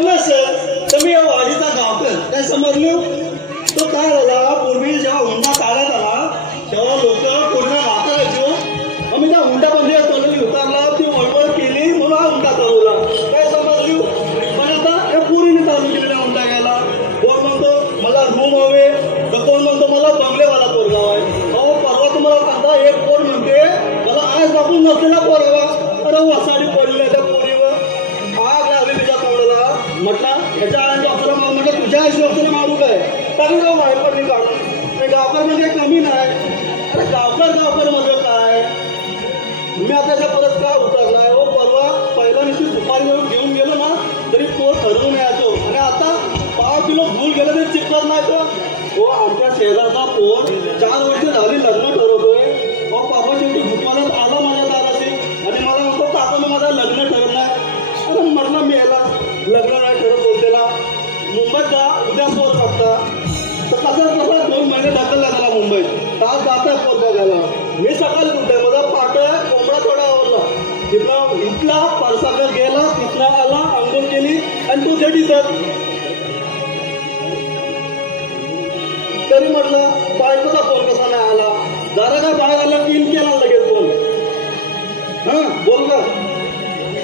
नसेल तर मी या वाडीचा गावकर काय समजलो. तो काय झाला, पूर्वी जेव्हा हुंडा काढण्यात आला तेव्हा लोक पूर्ण वापरायचो. मग मी त्या हुंडा बंदी चालवली उतारला, ती वळवळ केली म्हणून हा हुंडा चालवला. काय समजलो. पण आता या पोरीने चालू केलेला हुंडा घ्यायला. कोण म्हणतो मला रूम हवे, तर कोण म्हणतो मला बंगलेवाला पोरगा आहे. अहो परवा तुम्हाला सांगता, एक कोण म्हणते मला आज बापून नसलेला पोरगा. अरे वसाडी पडले त्या पोरीवर, आग लागली तुझ्या तोंडाला. म्हटलं ह्याच्या आळ्यांच्या ऑफरला म्हटलं तुझ्या आईशी ऑफरला मारू काय, तरी जाऊ बाहेर पडली काढून. गावकर म्हणजे कमी नाही. अरे गावकर म्हणजे काय. मी आता त्याच्या परत का उतरलाय. हो परवा पहिला निश्चित दुपारी घेऊन गेलो ना तरी तो ठरवून यायचो, आणि आता 5 किलो फूल गेलं तरी चिपकत नाही तर. हो आमच्या शेजारचा पोर 4 वर्ष झाली लग्न ठरवतोय. हो परवा शेवटी भूतमालात आला माझ्या दाराशी आणि मला म्हणतो काका मी माझं लग्न ठरत नाही. अरे म्हटलं मी याला लग्न नाही ठरत बोलतेला. मुंबईत जा उद्या पोर बघता. तर कसं 2 महिने ढकलला त्याला मुंबईत. तास जात आहे पोर बघायला. मी सकाळी कुठे माझा पाठ कोंबडा थोडा आवडला. तिथनं इथला परसाकर गेला, तिथनं आला, अंघोळ केली आणि तू झेडी सर. तरी म्हटलं बायकोचा फोन कसा नाही आला. जरा काय बाहेर आला की केला लगेच फोन. हा बोल का.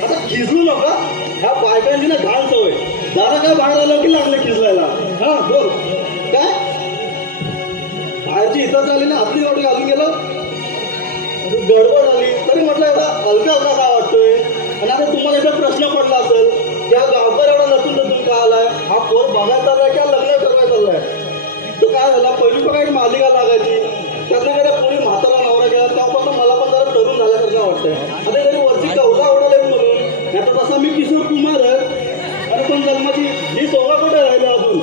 आता खिजलू नका. ह्या बायकांची ना घाण सवय. जरा काय बाहेर आलं की लागलं खिजलायला. हा बोल काय. बाहेरची इथं झाली ना आपली एवढी घालून गेलं, गडबड झाली. तरी म्हटलं एवढा हलका काय वाटतोय. आणि आता तुम्हाला याचा प्रश्न पडला असेल की हा गावकर एवढा नसून का आलाय. हा पोर बघायचा चाललाय किंवा लग्न ठरवायला चाललाय. तो काय झाला, पहिली पण काही मालिका लागायची. त्यातल्याकडे पुढे म्हातारा नवरा गेला तेव्हापासून मला पण जरा तरुण झाल्यासारखं वाटतंय. आता तरी वरची कवसा आवडायला म्हणून. आता तसा मी किशोर कुमार आहे. अरे पण जन्माची ही सोंगा कुठे राहिले अजून.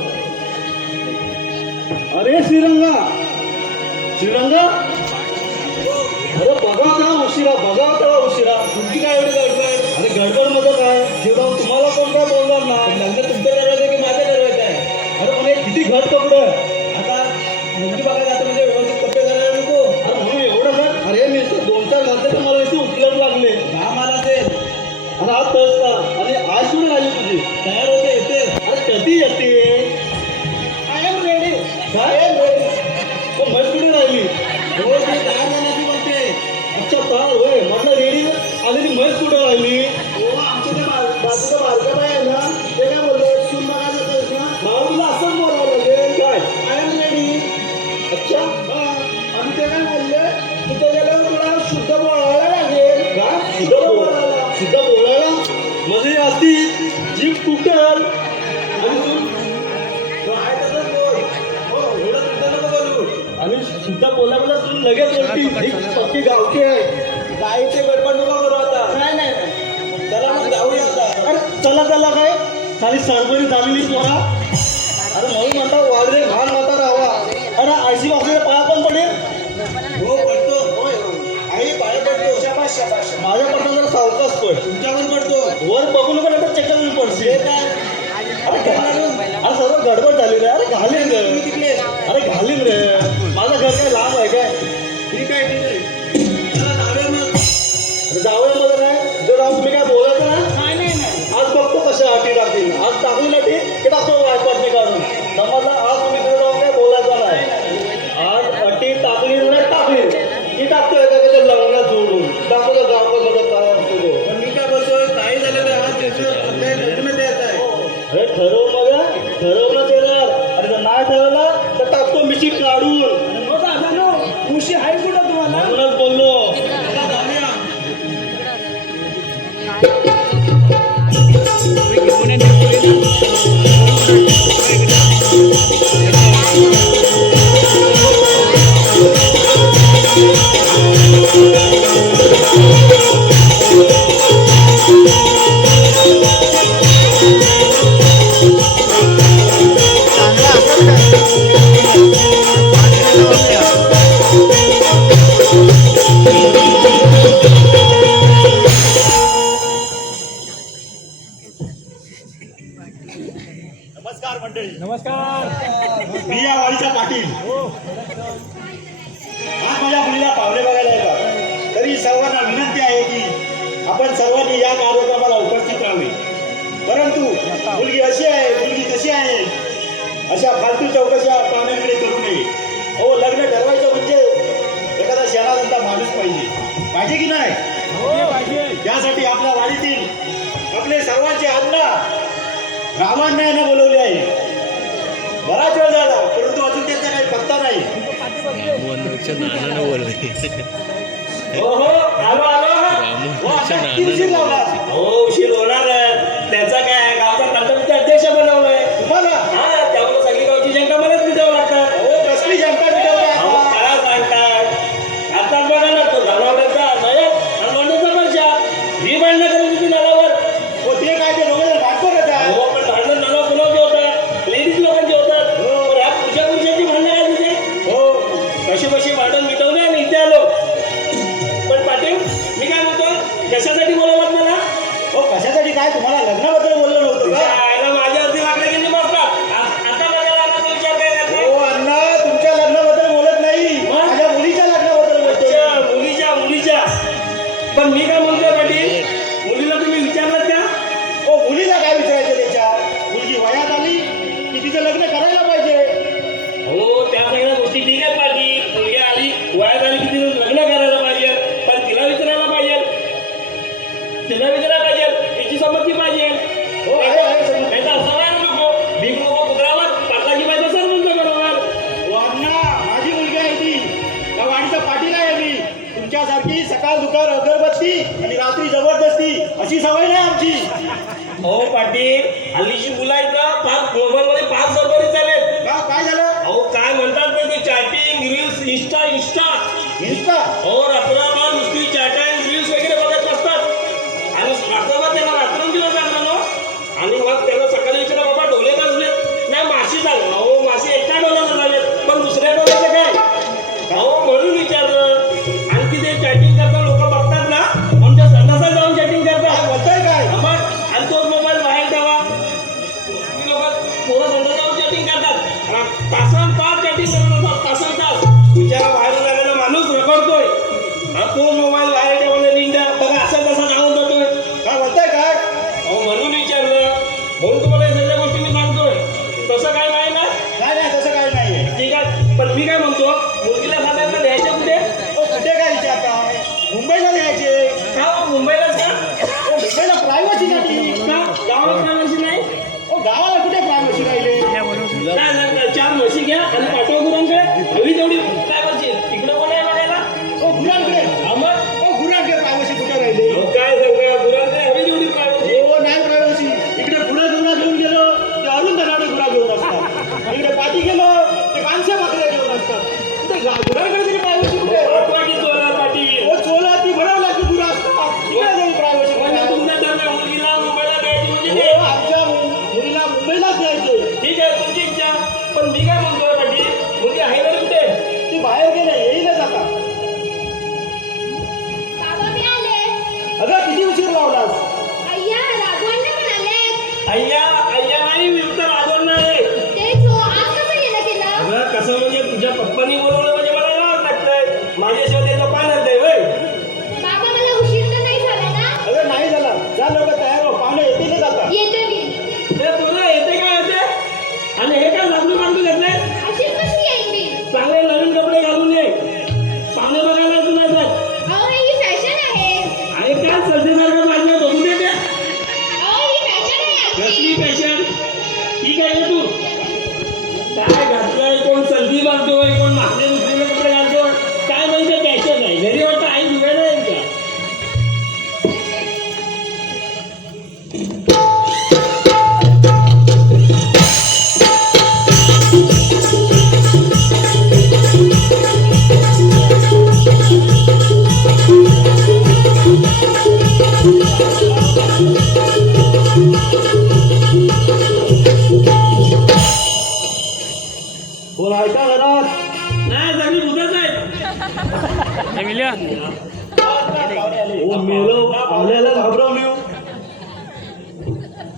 अरे श्रीरंगा अरे बघा का उशिरा, तुमची काय एवढी गडबड. अरे गडबड मध्ये काय जीवनावर तुम्हाला कोण काय बोलणार ना. लग्न तुमचं करायचं की माझं करायचं आहे. अरे पण किती घट कपडं. आता मुलगी बघायला आता म्हणजे व्यवस्थित कपडे करायला नको. अरे म्हणून एवढं घर. अरे मी 2-4 घातले तर मला इथे उचलत लागले. का मला ते. आणि आज तसता आणि आज कुठे राहिली तुझी तयार होते येते. अरे कधी येते. I am ready. काय पण मग कुठे राहिली. हो ते तयार झाल्याची म्हणते. अच्छा तयार होय. म्हटलं रेडी आलेली म्हैस कुठे राहिली. हो आमच्या ते बाजूचं बारका आहे ना ते काय बोलले सून बघायला जातोय ना. मला तुला असंच बोलावं लागेल. काय आय एम रेडी. अच्छा हा. आणि ते काय बोलले तिथे गेल्यावर तुला शुद्ध बोलायला लागेल. काय शुद्ध बोलायला म्हणजे असती जीभ कुठल आणि तू आहे तसंच बोल. हो एवढं तुझं नको बोलू. आणि शुद्ध बोलायला तू लगेच बोलती पक्की गावठी आहे. गाईचे गडबड नको करू आता. नाही चला मग जाऊया आता. अरे चला काय खाली सरबरी झालेली पोरा. अरे म्हणून म्हणता वाढले घाण माता राहावा. अरे आयसी वाजलेला पाया पण पडेल. हो पडतो. होय आई पाया पडतो. माझ्या पडता जरा सावकाश पड. तुमच्यावर पडतो. वर बघू नका नंतर चक्कर पडશે. अरे सर्व गडबड झाली रे. अरे घालीन रे. अरे घालीन रे. माझं घर काय लांब आहे काय. ठीक आहे जाऊया मला नाही जर आज तुम्ही काय बोलायचं ना. आज बघतो कशा अटी टाकतील. आज टाकली ना ती की टाकतो वायपटने काढून. समजला. आज तुम्ही तिथे जाऊन काय बोलायचं नाही. आज अटी टाकली नाही टाकली की टाकतोय का त्याच्या लग्नात जोडून टाकतो गावमध्ये काय असतो. पण मी काय बोलतोय काही झालं तर आज त्याचं लग्न द्यायचं आहे. अरे ठरवणं देणार. आणि जर नाही ठरवलं तर टाकतो मिशी काढून. खुशी आहे कुठं तुम्हाला म्हणूनच बोललो. नमस्कार. मी या वाडीचा पाटील. आज माझ्या मुलीला पाहुणे बघायला येतात. तरी सर्वांना विनंती आहे की आपण सर्वांनी या कार्यक्रमाला उपस्थित राहावे. परंतु मुलगी वाडीतील आपले सर्वांचे अण्णा रामांना बोलवले आहे. बराच वेळ झाला परंतु अजून त्यांचा काही पत्ता नाही. हो हो आलो आलो उशीर लावला. हो उशीर होणार त्याचा काय गावचा तालुक्याचा अध्यक्ष बनवलाय तुम्हाला. हा त्यामुळे सगळी गावची जनता मलाच मिटवावं लागतात. हो कसली जनता मिटवली काय सांगतात. आता बघा ना तो धनावड्याचा नयन आणि लोण्याचा वर्षा ही भांडणं करत होती नलावर. हो ते काय ते लोक भांडतो का. हो पण भांडण नला कोणाचे होतात लेडीज लोकांचे होतात. हो ह्या पुढच्या पुरुषाची भांडणं काय तुझे. हो कशी कशी भांडण मिटवले आणि इथे आलो. पण पाटील मी काय म्हणतो कशासाठी बोलवलात मला. हो कशासाठी काय तुम्हाला लग्नाबद्दल बोललो नव्हतं का. माझ्यावरती लागलं की आता बघायला आला तो विचार काय करता. हो अण्णा तुमच्या लग्नाबद्दल बोलत नाही माझ्या मुलीच्या लग्नाबद्दल बोलतो. मुलीच्या पण मी काय म्हणतोय पाटील मुलीला तुम्ही विचारलात का. हो मुलीला काय विचारायचं त्याच्या मुलगी वयात आली की तिचं लग्न करायला पाहिजे. हो त्या सगळ्या गोष्टी ठीक आहेत पाटील. मुलगी आली वयात आली की तिचं लग्न करायला पाहिजे. पण तिला विचारायला पाहिजे तिची संमती पाहिजे. हो नाही तर असं व्हायला नको. भीक नको पुत्रावर पाटलाची पाहिजे सरपंच बरोबर. अण्णा माझी मुलगी आहे ती त्या वाडीचा पाटील आहे. मी तुमच्यासारखी सकाळ दुपार अगरबत्ती आणि रात्री जबरदस्ती अशी सवय नाही आमची. हो पाटील हल्लीची मुलं आहेत ना फार मोबाईलमध्ये फार सरबरी चालेल का. काय झालं. अहो काय म्हणतात ते चॅटिंग रील्स इंस्टा हो रात्रभर नुसती चॅटिंग रील्स वगैरे बघत असतात. आणि रात्रभर त्याला रात्रंदिवस आणला ना आणि मग त्याला सकाळी विचारा बाबा डोले कसले नाही माशी झालं. अहो माशी एका डोल्याला झाले पण दुसऱ्या डोल्याचं काय. अहो म्हणून विचारलं. आणखी ते चॅटिंग करता लोक बघतात ना आमच्या संडासात जाऊन चॅटिंग करतात. बोलतोय काय आणि तोच मोबाईल बाहेर ठेवा. लोक पोरं संडास जाऊन चॅटिंग करतात तासन तास चॅटिंग करत असतात. तासन तास विचारा बाहेर झालेला माणूस रखडतोय तो मोबाईल बाहेर ठेवला लिंडा बघा असं तसा जाऊन जातोय. काय बोलताय काय. अहो म्हणून विचारलं म्हणून तुम्हाला या सगळ्या गोष्टी मी सांगतोय. तसं काय नाही ना. नाही तसं काय नाही ठीक आहे. पण मी काय म्हणतो मुलगीला साधारण द्यायचे कुठे. कुठे काय विचारता मुंबईला द्यायचे का. मुंबईलाच का. मुंबईला प्रायव्हसीसाठी का गावाला प्रायव्हसी नाही. गावाला कुठे प्रायव्हसी राहिले. काय 4 म्हशी घ्या आणि पाठवा गुरांकडे हवी तेवढी प्रायव्हसी. तिकडे कोण आहे बघायला. गुरांकडे गुरांकडे प्रायव्हसी कुठे राहिली. काय सांगता गुरांकडे हवी तेवढी प्रायव्हसी. हो नाही प्रायव्हसी. इकडे गुरा घेऊन गेलो ते अजून धनाडे गुरा घेऊन असतात. इकडे पाठी गेलो ते कांस्य बकऱ्या घेऊन असतात. कुठे गुरांकडे तरी प्रायव्हसी कुठे. चोला पाठी हो चोला ती भरवला की गुरा असतात. प्रायव्हसी तुमच्या ठरलं मुलीला मुंबईला द्यायची म्हणजे आमच्या मुलीला मुंबईलाच द्यायचं. ठीक आहे तुमची इच्छा. पण मी काय म्हणतोय पाटील मुलगी आहे ना कुठे. ती बाहेर गेले येईलच आता. अगं किती उशीर लावलास. अय्या नाही विरुद्ध राजवण आहे. अगं कसं म्हणजे तुझ्या पप्पानी बोलवलं म्हणजे मला लावाच लागतंय. माझ्याशिवाय त्याचं पाण्यात नाही वय. अगं नाही झाला जा लोक तयार हो पाहुणे येतीलच आता. ते तुला येते काय येते आणि हे काय लागू बांधून घेतले. चांगले नवीन कपडे घालून ये पाहुणे बघायला तू नाही जात. आणि काय सर्दीसारखं माझ्या बघून येते. कसली फॅशन ठीक आहे तू काय घातलंय. कोण सर्दी बांधतोय कोण मागले दुसरे कपडे घालतोय. काय म्हणजे फॅशन आहे. घरी वाटतं आई दुबे नाही का. बोल ऐका घरात नाही सगळी भूतच आहेत. मेलो पाहुण्याला घाबरवली.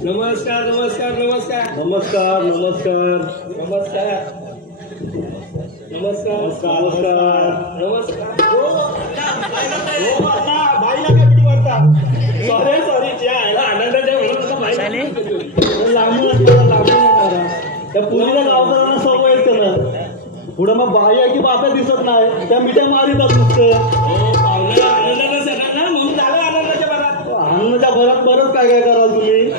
नमस्कार नमस्कार नमस्कार नमस्कार नमस्कार नमस्कार नमस्कार नमस्कार नमस्कार. बाईला काय किती वाटतात. सॉरी त्या आनंदाच्या म्हणून लांबून त्या पुरीला गावकऱ्यांना सवय येते ना. पुढे मग बाई आहे की बाप्या दिसत नाही त्या मिठ्या मारितात नुसतं. म्हणून झालं आनंदाच्या बरात. लग्नाच्या भरात बरंच काय काय कराल तुम्ही.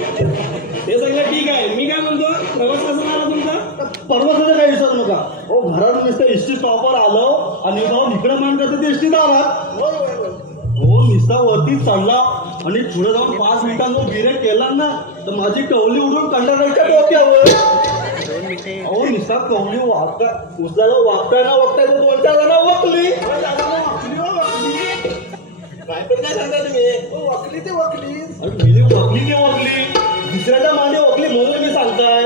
ते सगळं ठीक आहे. मी काय म्हणतो, प्रवास कसा झाला तुमचा? परवाचं काही विचारू नका. हो घरात नुसतं एसटी स्टॉपवर आलो आणि जाऊन इकडे मान करते ते एसटी दारात. हो नुसता वरती चढला आणि पुढे जाऊन 5 मिनिटांचा ब्रेक केला ना तर माझी कवली उडून कंडक्टरच्या डोक्यावर. अहो नुसता कवली वागता उचलायला वागताय ना वागताय तर 2-4 जण वकली. काय सांगता तुम्ही? वकली ते वकली. अरे मी वकली ते वकली. दुसऱ्याच्या मांडी वकली म्हणून मी सांगताय.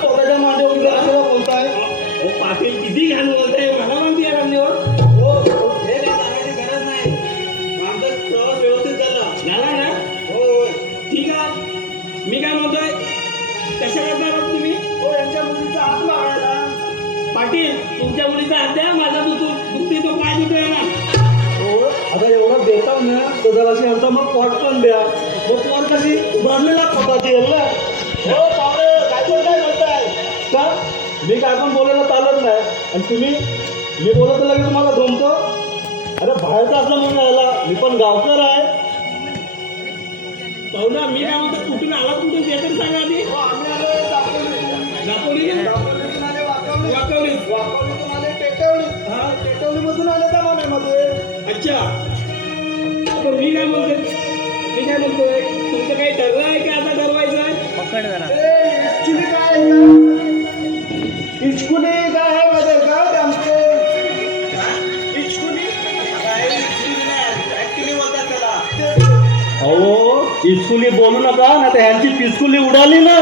स्वतःच्या मांडी वकली असं बोलताय. ओ पाटील किती घाण बोलताय, मला माहिती आहे रामदेव. हो हे काय सांगायची गरज नाही. आमचा प्रवास व्यवस्थित झाला ना? हो ठीक आहे. मी काय म्हणतोय, कशा करणार आहात तुम्ही? हो यांच्या मुलीचा हात मागायला. पाटील तुमच्या मुलीचा हात द्या, माझा दुखती तो पाय दुखतोय ना. हो आता एवढं देतात ना तर जराशी यांचा मग पॉट पण द्या. मग पॉट कशी उभारलेला पोटाची येईल ना. हो पाहुणे काय म्हणताय का मी काय पण बोलायला चालत नाही आणि तुम्ही मी बोलत लगेच तुम्हाला जमतो. अरे बाहेरचा असला म्हणून राहिला मी पण गावकर आहे. पाहुणा मी काय म्हणतो, कुठून आला कुठून ते तर सांगा आधी. आम्ही आलो दापोली वाकवलीतून आले टेकवली. हा टेकवलीमधून आले त्या मामेमध्ये. अच्छा. पण मी काय म्हणतोय तुमचं काही ठरलं आहे की आता ठरवायचं आहे? इचकुली काय आहे इचकुली काय आहे माहिती का ते आमचे इचकुली अहो इचकुली बोलू नका ना तर ह्यांची पिचकुली उडाली ना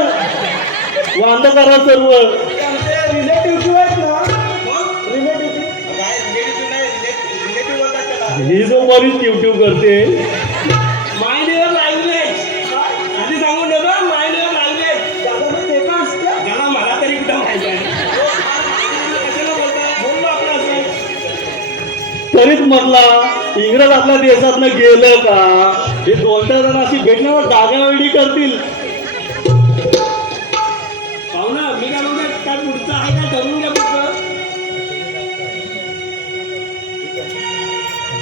वांद करा सर्व. रिलेटिव्ह आहेत ना ही जो बरीच ट्यूट्यूब करते. माय नेवर लँग्वेज आधी सांगून देतो. माय नेवर लँग्वेज त्याला मला तरी कुठं माहिती आहे. कशाला बोलताय? बोललो आपलं असं. तरीच म्हटला इंग्रज आपल्या देशातनं गेलं का हे 2-4 जण अशी भेटण्यावर जागावेळी करतील. पाहुणा मी काय म्हणतोय, काय पुढचं आहे का ठरवून घ्या पुढचं.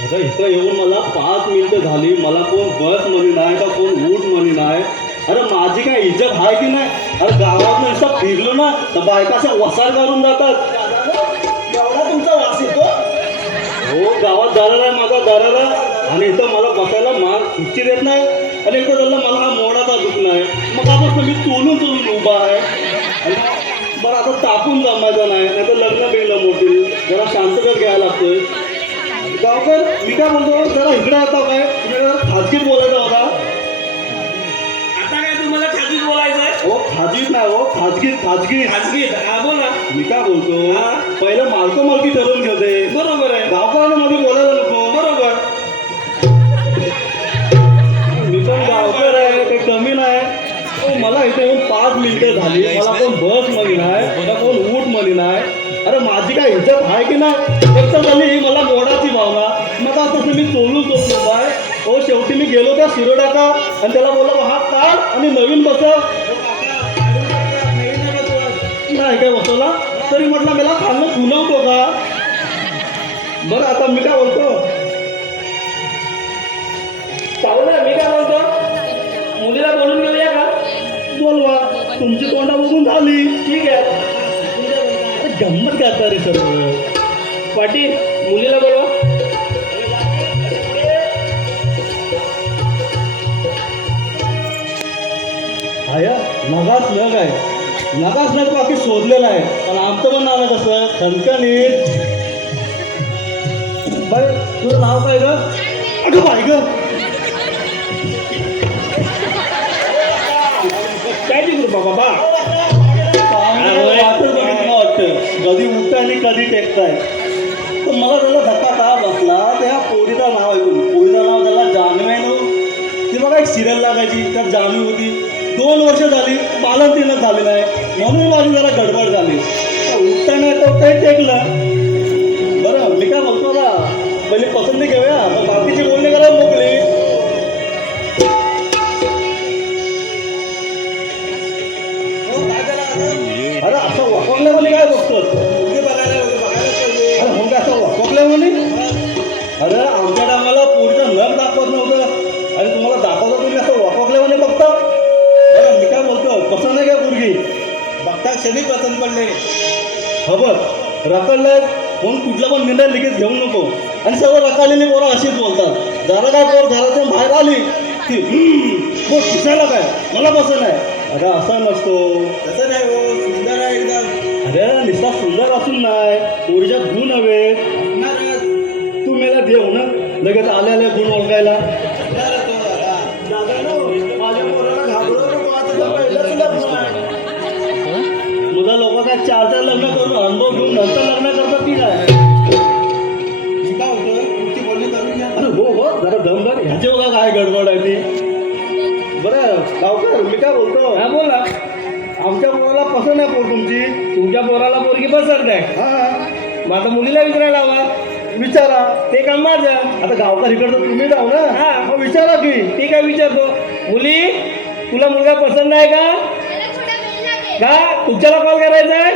आता इथं येऊन मला 5 मिनिटं झाली. मला कोण बस म्हणी नाही का कोण ऊट म्हणी नाही. अरे माझी काय इज्जत आहे की नाही. अरे गावात नुसतं फिरलो ना तर बायकाशा वसार करून जातात. एवढा तुमचा वास येतो. हो गावात दरार आहे माझा दरार आणि इथं मला बसायला मान खुर्ची देत नाही आणि एकदा झालं मला हा मोडाचा दुख नाही. मग आपण मी चोलून उभा आहे. आणि बरं आता तापून जमायचं नाही नाही तर लग्न बिघडलं मोठी जरा शांतता घ्यायला लागतोय. गावकर मी काय म्हणतो जरा इकडे आता काय तुम्ही जरा खाजगीत बोलायचा होता. आता काय तुम्हाला खाजगीत बोलायचं आहे? हो खाजगीत नाही हो खाजगीत खाजगीत हा बोला. मी काय बोलतो पहिलं मालकी ठरवून घेते. बरोबर आहे. गावकरांना मध्ये बोलायला नको. बरोबर. मी पण गावकर आहे काही कमी नाही. हो मला इथे येऊन 5 मिनिटं झाली. मला कोण बस म्हणी नाही मला कोण ऊट म्हणी नाही. अरे माझी काय इज्जत आहे की नाही. फक्त झाली ही मला मोडाची भावना. मग आता तुम्ही चोलून उभा आहे. हो शेवटी मी गेलो त्या शिरोडाका आणि त्याला बोललो हा काढ आणि नवीन बसव. नाही काय बसवला तरी म्हटलं मला खाल्लं खुलवतो का. बरं आता मी काय बोलतो पाहुणा मी काय म्हणतो, मुलीला बोलून घेऊया का? बोलवा तुमची तोंडा बघून झाली. ठीक आहे. गंमत करता रे सर्व. पाटील मुलीला बोलवा. आया नगाच नग आहे. नगाच नग बाकी शोधलेला आहे पण आमचं पण नाव आहे कसं खनखनीत. बाय तुझं नाव काय ग. अगं बाय ग काय ते करू बाबा. वाटतं कधी उठतं आणि कधी टेकताय. तर मला त्याला धक्का का बसला तर ह्या पोरीचं नाव ऐकून. पोरीचं नाव त्याला जान्हवी आहे ना. ती बघा एक सिरियल लागायची त्यात जान्हवी होती. 2 वर्ष झाली बालंतीनच झाली नाही म्हणून माझी जरा गडबड झाली. उठता नाही तर ते टेकलं. बरं मी काय बोलतो ना पहिले पसंती घेऊया मग बाकीची बोलणी करायला मोकळी. अरे असं वापरल्या म्हणे काय बघतो. अरे हो काय असं वापरल्या म्हणे. अरे आमच्या टायमाला पुढचं नग दाखवत नव्हतं आणि तुम्हाला दाखवता तुम्ही असं दोन्ही पसंत पडले. खबर रखडलाय कोण कुठला पण निर्णय लगेच घेऊ नको. आणि सर्व रखडलेली पोरं अशीच बोलतात. जरा काय पोर घरातून बाहेर आली की मग दिसायला काय मला पसंत आहे. अरे असा नसतो. तसं नाही हो, सुंदर आहे एकदम. अरे नुसता सुंदर असून नाही पोरीच्या गुण हवे. असणारच. तू मेला देऊ ना लगेच आल्या गुण ओळखायला. असणारच हो दादा. दादा नो, माझ्या पोराला घाबरू नको, आता तुझं पहिलंच लग्न आहे. तुझा लोक काय 4 लग्न करून अनुभव घेऊन नंतर लग्न करतात की काय. मी काय होतं तुमची बोलणी करून घ्या. अरे हो जरा दम धर. ह्याची बघा काय गडबड आहे ती. बरं गावकर मी काय बोलतो. हा बोला. आमच्या पोराला पसंत आहे पोर तुमची. तुमच्या पोराला पोरगी पसंत आहे. हा मग आता मुलीला विचारायला हवा. विचारा. ते काम माझं. आता गावकर इकडचं तुम्ही जाऊ ना. हा. मग विचारा की. ते काय विचारतो. मुली तुला मुलगा पसंत आहे का? मला थोडा वेळ लागेल. का तुमच्याला कॉल करायचा आहे?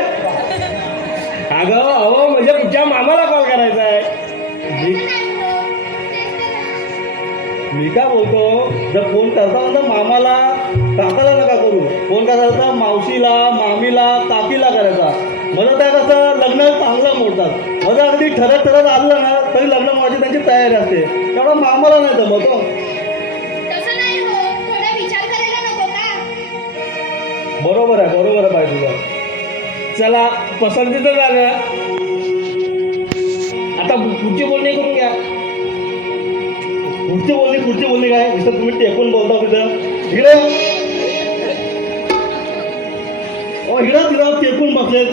अगं अहो म्हणजे तुमच्या मामाला कॉल करायचा आहे. मी नाही हो. तेच तर आहे. मी काय बोलतो जर फोन करता ना मामाला काकाला नका करू. फोन करायचा मावशीला मामीला काकीला करायचा. मला त्या कसं लग्न चांगलं मोडतात. माझं अगदी ठरत आलं ना तरी लग्न मोडायची त्यांची तयारी असते. तेवढा मामाला नाही जमत हो. तसं नाही हो. थोडा विचार करायला नको का? बरोबर आहे बाई तुझं. चला पसंतीचं झालं. आता पुढची बोलणी करून घ्या. पुढची बोलणी काय नुसतं तुम्ही टेकून बोलता तिथं. इकडे हिडा तिला टेकून बसलेत.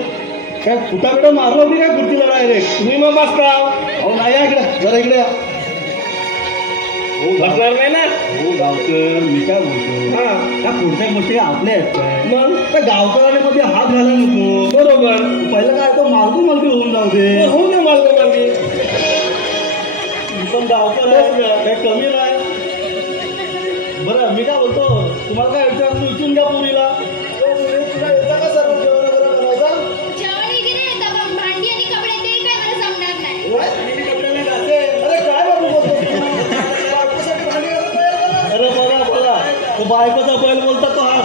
काय फुटाफुटा मारलं होती काय खुर्चीला डायरेक्ट. तुम्ही मग बसता. अहो नाही या इकडे जरा इकडे या. हो बसणार नाही ना. हो गावकर मी काय बोलतो हा त्या पुढच्या गोष्टी आपल्या आहेत काय. मग त्या गावकराने मध्ये हात घालायला नको. बरोबर. पहिलं काय तो मालकी होऊन जाऊ दे. होऊ दे मालक मालकी. पण गावकर आहे काय कमी नाही. बरं मी काय बोलतो तुम्हाला काय विचारतो विचारून घ्या पुरीला. तुला येतं का सर्व जेवण वगैरे बनवता? जेवण वगैरे येतं पण भांडी आणि कपडे ते काय मला जमणार नाही. आणि मी कपडे नाही घालते. अरे काय बाबू बोलतो तू? बायकोसाठी भांडी घालून तयार झाला? अरे बघा तो बायकोचा बैल बोलता तो हा.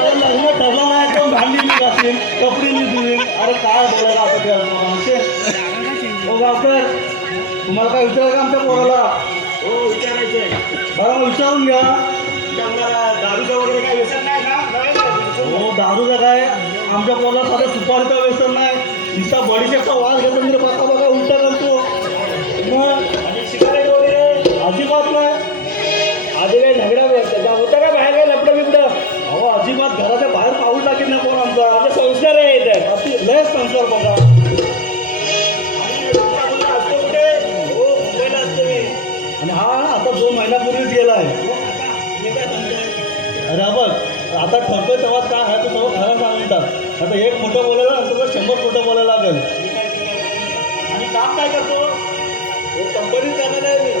अरे लग्न ठरला नाही तो भांडी मी घासीन कपडे मी धुईन. अरे काय बोलायला आता त्या माणसे. हो गावकर तुम्हाला काय विचारायचं का आमच्या पोराला. हो विचारायचंय. बरं मग विचारून घ्या. आम्हाला दारूचं वगैरे काही व्यसन नाही ना? नाही ना. हो दारूचा काय आमच्या पोराला साधं सुपारीचा व्यसन नाही. नुसता बडीशेपचा वास घेतो म्हणजे बघा उलटा करतो. मग आणि सिगारेट वगैरे अजिबात नाही. आधी काही झगडा होता का बाहेर काही लपडं बिपडं. अहो अजिबात घराच्या बाहेर पाऊल टाकीत नाही कोण आमचा. आपले संस्कार आहे इथे. अति लय संसार बघा. आणि तुमचा मुलगा असतो कुठे? हो मुंबईला असतो मी. आणि हा आता 2 महिन्यापूर्वीच गेलाय. हो काका, मी काय सांगतोय? अरे बघ आता ठरतोय तेव्हा काय आहे तो सर्व खरं सांगून टाक. आता एक खोटं बोलायला ना तुला 100 खोटं बोलायला लागेल. आणि काम काय करतो? हो कंपनीत जाणार आहे मी.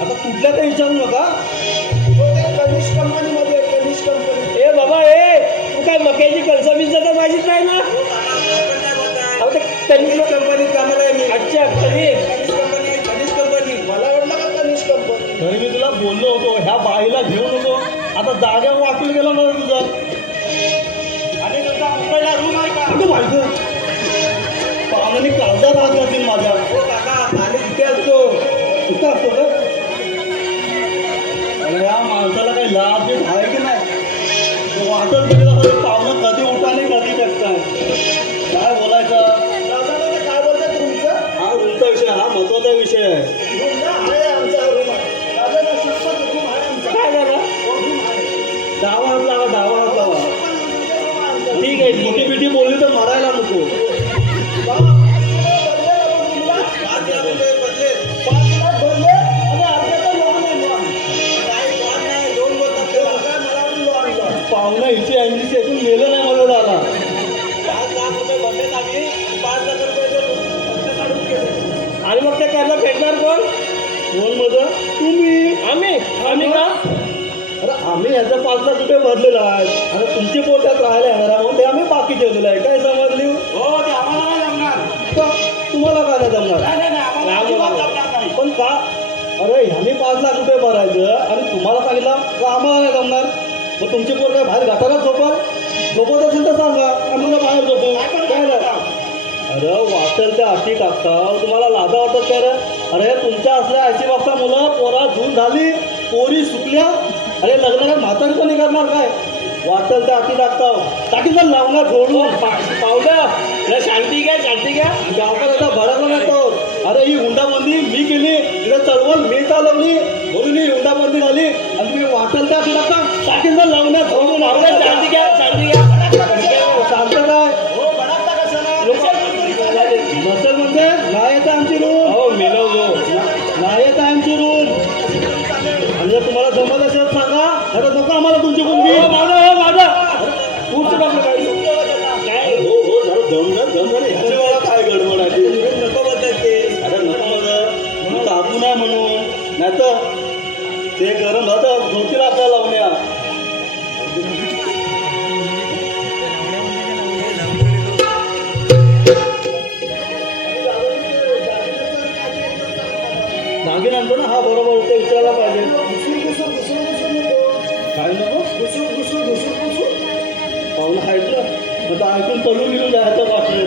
आता कुठल्या काही विचारू नका. हो ते कनिष्ठ कंपनीमध्ये आहे, कनिष्ठ कंपनी. ए बाबा तू काय मक्याची कणसं बिनसं तर माहितीच नाही ना. हो काका, आपण काय बोलताय? अहो ते कनिष्ठ कंपनीत कामाला आहे मी. अच्छा तरी कनिष्ठ कंपनी, कनिष्ठ कंपनी. मला वाटलं का कनिष्ठ कंपनी? तरी मी तुला बोललो होतो ह्या बाईला घेऊ नको. आता जागेवर वाटून गेला ना तुझा. आणि तुमचा मुंबईला रूम आहे का? कुठं माहिती पाहुण्याने काळजात हात घालतील माझ्या. हो काका, पाणी तिथे असतो. कुठं असतो का. अरे या माणसाला काही लाभ देत आहे की नाही. तो वाटत गेला पाहुणं कधी उठाने कधी टाकतात. काय बोलायचं. दादा दादा काय बोलताय तुमचं? हा रूमचा विषय हा महत्वाचा विषय आहे. रूम ना आहे आमचा रूम आहे. दादा ना शिक्षक रूम आहे आमचा. काय झालं. हो रूम आहे. डावा हात लावा डावा हात लावा. पण तुमचा रूम आहे आमचा. ठीक आहे मोठी बिटी बोलली तर मारायला नको. बाबा, 5 लाख रुपये बदले. 5 लाख भरले आणि अर्ध्याचा लोन आहे लोन. काय लोन नाही, लोन बोलतात त्याला. काय मला वाटलं लोन. पाहुणा हिची 80 शेकून गेलं नाही मला झाला. 5 लाख रुपये भरलेत आम्ही. 5 लाख रुपये फक्त काढून गेले. आणि मग ते कर्ज फेडणार कोण. कोण मग तुम्ही. आम्ही का. अरे आम्ही ह्याचा 5 लाख रुपये भरलेला आहे. आणि तुमची पोटात राहायला येणार म्हणून ते आम्ही बाकी ठेवलेलं आहे. काय समजली. हो ते आम्हाला नाही जमणार. का तुम्हाला काय नाही जमणार. नाही नाही नाही, आम्हाला अजिबात जमणार नाही. पण का. अरे ह्याने 5 लाख रुपये भरायचं आणि तुम्हाला सांगितलं का आम्हाला नाही जमणार. मग तुमची पोर काय बाहेर गटारात झोपाल. झोपत असेल तर सांगा आम्ही तुला बाहेर झोपू काय ना अरे वाटेल त्या अटी टाकता तुम्हाला लाजा वाटत काय रे अरे तुमच्या असल्या 80% मुलं पोरा जून झाली पोरी सुकल्या अरे लग्न काय म्हातारी पण करणार काय वाटेल त्या अटी टाकता टाकीचा लावणार झोडून पावलं शांती घ्या गावकऱ्याचा भडकला येतो अरे ही हुंडाबंदी मी केली तिला चळवळ मी चालवली म्हणून ही हुंडाबंदी झाली आणि तुम्ही वाटेल त्या अटी टाकता टाकीचा लावणार झोडून शांती घ्या शांत काय नसेल म्हणजे नाहीचं आमची रूल हो मिळवलो नाहीचं आमची रूल आणि जर तुम्हाला जमत असेल सांगा अरे नको आम्हाला तुमची बुंदी काय हो हो जरा ह्याच्या वेळा काय गडबड आहे नको बदलायचे अरे नको मला कापू नाही म्हणून नाही तर ते गरम झालं धोतीला आपल्याला लावण्या दागिने आणतो ना हा बरोबर ते विचारायला पाहिजे काय नको पाहुणं ऐकलं मग ऐकून पळून घेऊन जायचं वाटलं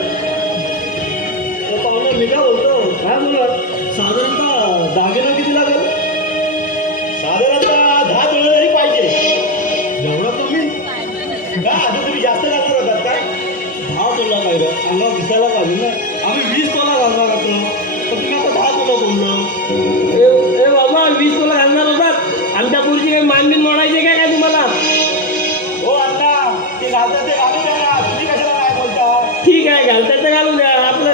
पाहुणं मी काय बोलतो काय बोलत साधारणतः दागिना किती लागेल साधारणतः 10 तोळे तरी पाहिजे एवढं कमी का आता तुम्ही जास्त घालणार होतात काय 10 तोला काय रे अंगावर दिसायला पाहिजे ना आम्ही 20 तोला घालणार होतो पण तुम्ही आता 10 तोला बोललो ए बाबा 20 तोला घालणार होतात आमच्या पुढची काही मानबिन मोडायचे काय तुम्हाला हो अण्णा ते घालतात ते घालू द्या ना तुम्ही कशाला काय बोलता ठीक आहे घालतात ते घालून द्या आपलं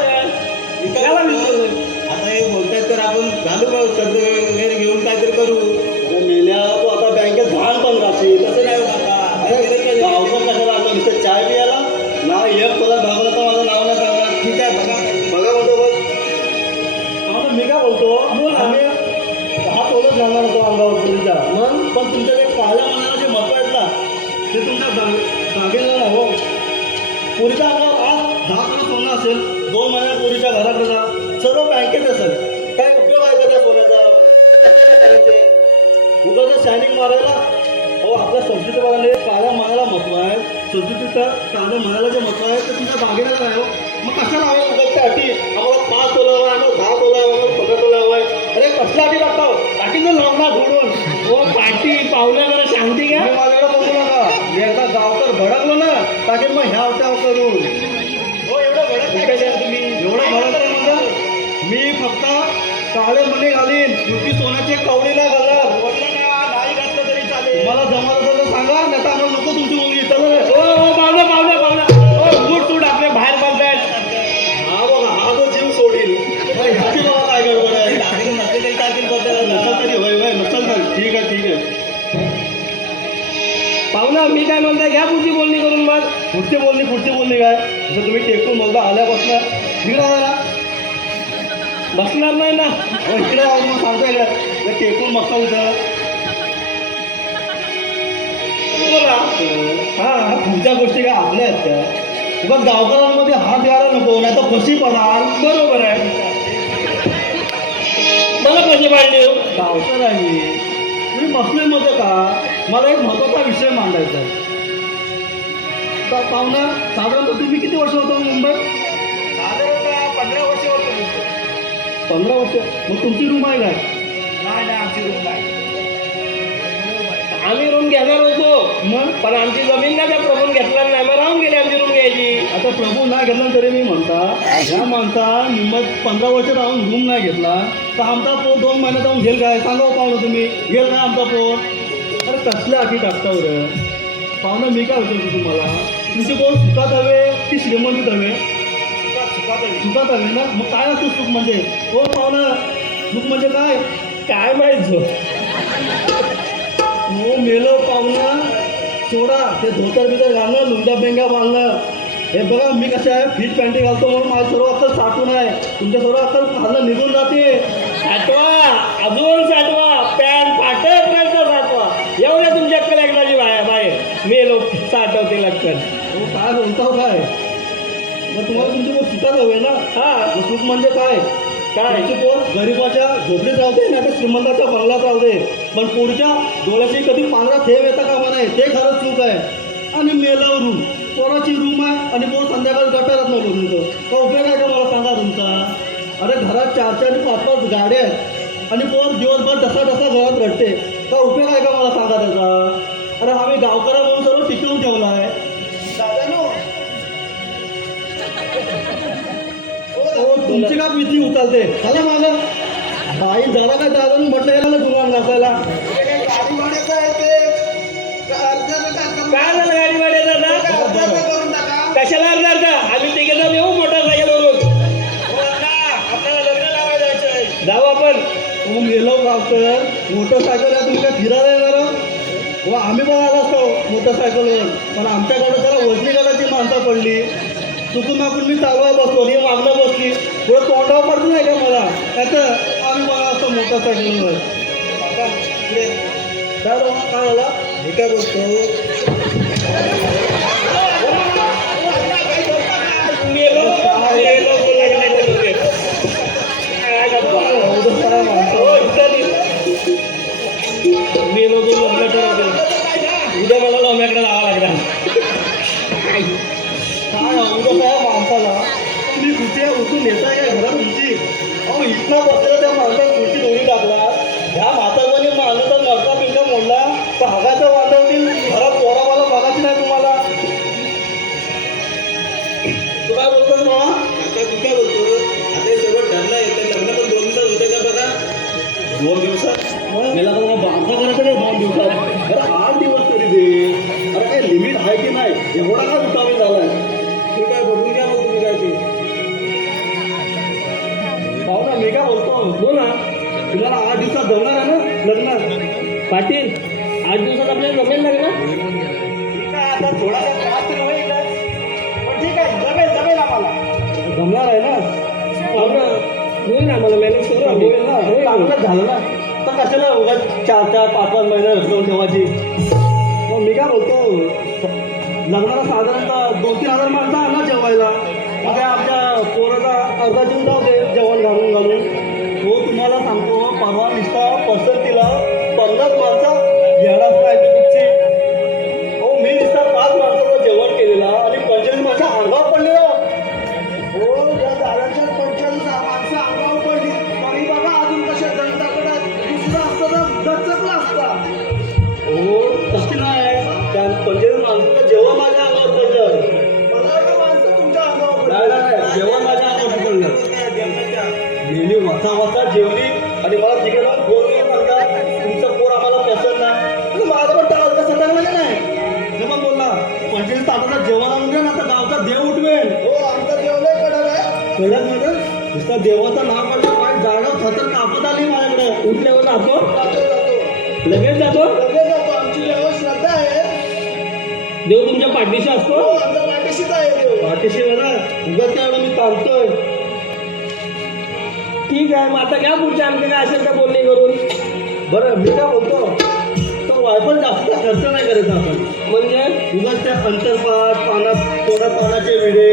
काय घाला 20 तोळे. आता हे बोलतात तर आपण घालू कर्ज वगैरे घेऊन काहीतरी करू मेल्या तो आता बँकेत घाण पण घालते तसं नाही होत आता गावकर कशाला आता नुसतं चाय पियाला ना एक तुला घाबरला तर माझं नाव नाही सांगणार ठीक आहे बघा म्हणतो बघ आता मी काय बोलतो आम्ही 10 तोलच घालणार होतो अंगावर पुरीच्या मग पण तुमच्या जे काळ्या मनाला जे महत्व आहेत ना ते तुमच्या जागेला नाही हो पुरीच्या अंगावर आज 10 तोला सोनं असेल 2 महिन्यात पुरीच्या घराकडे जा सर्व बँकेत असेल काय उपयोग आहे का त्या सोन्याचा उगाच शायनिंग मारायला हो आपल्या संस्कृती बघायला काळ्या मनाला महत्व आहे संस्कृतीचं काळ्या मनाला जे महत्व आहे ते तुमच्या दागिन्याला नाही हो मग कशाला हवं उगाच त्या अटी आम्हाला 5 तोला हवं आम्हाला 10 तोला हवं 15 तोला हवं आहे अरे कसल्या अटी लागतो अटीनं लावणार ढोडून हो पाठी पावलं जरा शांती घ्या तुम्ही माझ्याकडे बघू नका मी एकदा गावकर भडकलो ना टाकेल मग ह्या त्याव करून हो एवढं भडक तुम्ही एवढं भडक म्हणजे मी फक्त काळे मणी घालीन तुमची सोन्याचे कवडी नाही घालणार नाही घातलं तरी चालेल मला जमत असेल तर सांगा नाही तर आम्हाला नको तुमची मुलगी चल हो पावलं हो बूट तूट आपले बाहेर पडतायत हा बघा हा जो जीव सोडील ह्याची बघा काय गडबड आहे नसेल तरी काय नसेल तरी होय नसेल तर ठीक आहे पाहुणा मी काय म्हणताय घ्या पुढची बोलणी करून मग पुढची बोलणी काय जसं तुम्ही टेकून बोलता आल्यापासून इकडे जरा बसणार नाही ना इकडे मग सांगता येईल टेकून मस्त होतं बोला हा पुढच्या गोष्टी काय आपल्या आहेत त्या उगाच गावकऱ्यांमध्ये हात द्यायला नको नाही तर फशी पडाल बरोबर आहे मला पैसे पाहिजे गावकर आहे तुम्ही मसलीमध्ये का मला एक महत्त्वाचा विषय मांडायचा आहे तर पाहुणा साधारणतः तुम्ही किती वर्ष होतो मुंबईत साधारणतः 15 वर्ष होतो 15 वर्ष मग तुमची रूम आहे काय नाही आमची रूम आहे आम्ही रूम घेणार होतो मग पण आमची जमीन ना त्या प्रभून घेतला नाही मग राहून गेली आमची रूम घ्यायची आता प्रभू नाही घेतला तरी मी म्हणता ह्या माणसा मुंबईत 15 वर्ष राहून रूम नाही घेतला तर आमचा पोट 2 महिन्यात जाऊन घेल काय सांगा पाहुणं तुम्ही घेल काय आमचा पोट अरे कसल्या अटी टाकता बरं पाहुणं मी काय होतो तुम्हाला तुमचे पोट सुखात हवे की श्रीमंतीत हवे सुखात हवे ना मग काय असतो सुख म्हणजे हो पाहुणं सुख म्हणजे काय माहित हो मेलो पाहुणं सोडा ते धोतर बितर घालणं लुंगा बेंगा बांधणं हे बघा मी कसं आहे फिट पॅन्टी घालतो म्हणून माझी सर्व अक्कल साठून आहे तुमच्या सर्व अक्कल खाल्लं निघून जाते साठवा अजून साठवा पॅन्ट फाटत नाही तर साठवा एवढ्या तुमची अक्कल एकदाची बाहेर मी लोक साठवते अक्कल हो काय बोलताव काय मग तुम्हाला तुमची पोट सुखात हवे ना हा मग सुख म्हणजे काय तुमची पोट गरीबाच्या झोपडीत राहते नाही तर श्रीमंताच्या बंगल्यात राहते पण पुढच्या डोळ्याची कधी पांढरा थेंब येता कामा नाही ते खरंच सुख आहे आणि मेल्यावरून पोराची रूम आहे आणि पोर संध्याकाळी गटारात नको तुमचं का उपयोग आहे का मला सांगा तुमचा? अरे घरात 4-4 आणि 5-5 गाड्या आहेत आणि पोर दिवसभर ढसा घरात रडते का उपयोग आहे का मला सांगा त्याचा? अरे आम्ही गावकऱ्या म्हणून सर्व टिकवून ठेवला आहे. हो, तुमची का भीती उचलते चला माझं बाई जरा काय दादा म्हटलं याला दुकान घासायला. काय झालं गाडी भाड्या दादा? कशाला अर्धा अर्धा? आम्ही तिघे जाऊन येऊ मोटरसायकलवरून. आपल्याला लग्न लावायला जायचंय. जाऊ आपण. तू गेलो गावकर मोटरसायकल आहे तुम्ही काय फिरायला येणार हो? आम्ही पण आलो असतो मोटरसायकलवर पण आमच्याकडे जरा वजनी गटाची माणसं पडली चुकून मागून मी चालवायला बसलो आणि मागणं बसली पुढे तोंडावर पडलं नाही का मला त्याचं आम्ही बघा असतो मोटरसायकलवर. काय बाबा काय झाला हे काय बसतो मेलो बोलायला नाही तर होते. काय गप्पा? हो, इथं मेलो तो लग्न ठरवतो. उद्या मला लोम्याकडे जावं लागणार. काय अवघड काय माणसाला तुम्ही कुठे उठून नेताय काय घरात तुमची? अहो इथला बसलेला त्या माणसाला खुर्ची दोरी टाकला ह्या म्हातारवानी माणूसचा मरता पिंका मोडला भागाचं वांदवतील घरात पोरा मला बघायची नाही तुम्हाला. तू काय बोलतोस मामा? आता तू काय बोलतो? आता हे सर्व ठरलं येतं लग्न पण 2 दिवसात होते का बघा? 2 दिवसात मला तर बांधा करायचं नाही 2 दिवसात. अरे 8 दिवस तरी दे. अरे काय लिमिट आहे की नाही एवढा का उतावी झालाय? ठीक आहे बघून घ्या मग तुम्ही काय ते. पाहू ना मी काय बोलतो बोल ना तुम्हाला 8 दिवसात जमणार आहे ना लग्न? पाटील 8 दिवसात आपल्याला जमेल लागणार. ठीक आहे आता थोडासा त्रास तरी होईल पण ठीक आहे जमेल आम्हाला. जमणार आहे ना? हो ना होईल ना मला मॅनेज करू आम्ही. होईल ना हे चांगलंच झालं ना तर कशाला उगाच 4-4, 5-5 महिने रचवून ठेवायची. मग मी काय बोलतो लग्नाला साधारणतः 2-3 हजार माणसं आणा जेवायला म्हणजे आमच्या पोराचा अर्धा जीव जाऊ दे जेवण घालून हो तुम्हाला सांगतो परवा नुसता पसंतीला 50 माणसं येणार नाही तुमची. हो मी नुसता 5 माणसाचं जेवण केलेलं आणि 25 माणसं अंगावर पडलेलं. हो या दादाच्या 45 माणसं अंगावर पडली तरी बघा अजून कशा जनताकडे दुसरा असतं तर दचकला असता. हो तशी नाही त्या 25 माणसाचं जेव्हा माझ्या अंगावर पडलं मला वाटतं माणसं तुमच्या अंगावर पडली. नाही जेव्हा माझ्या अंगावर पडलं गेली वाचा जेवली आणि मला तिकडे जाऊन फोन सांगता तुमचं पोर आम्हाला पसंत नाही माझं पण टाळा कसं लागलं नाही ते पण बोलला 25 ताटाचा जेवण आणून द्या ना आता गावचा देव उठवेल. हो आमचं जेवण कडक आहे. कळलं म्हणजे नुसतं देवाचं नाव काढलं पाहिजे जागा खतर कापत आली माझ्याकडे उठल्यावर जातो जातो लगेच जातो. लगेच जातो आमची देवावर श्रद्धा आहे. देव तुमच्या पाठीशी हो असतो. आमच्या पाठीशीच आहे देव. पाठीशी बघा उगाच काय एवढं मी ताणतोय. ठीक आहे मग आता घ्या पुढच्या आमचे काय असेल तर बोलणी करून. बरं मी काय बोलतो तर वायफळ जास्त खर्च नाही करायचा आपण म्हणजे उगाच त्या अंतरपाठ पानाचे विडे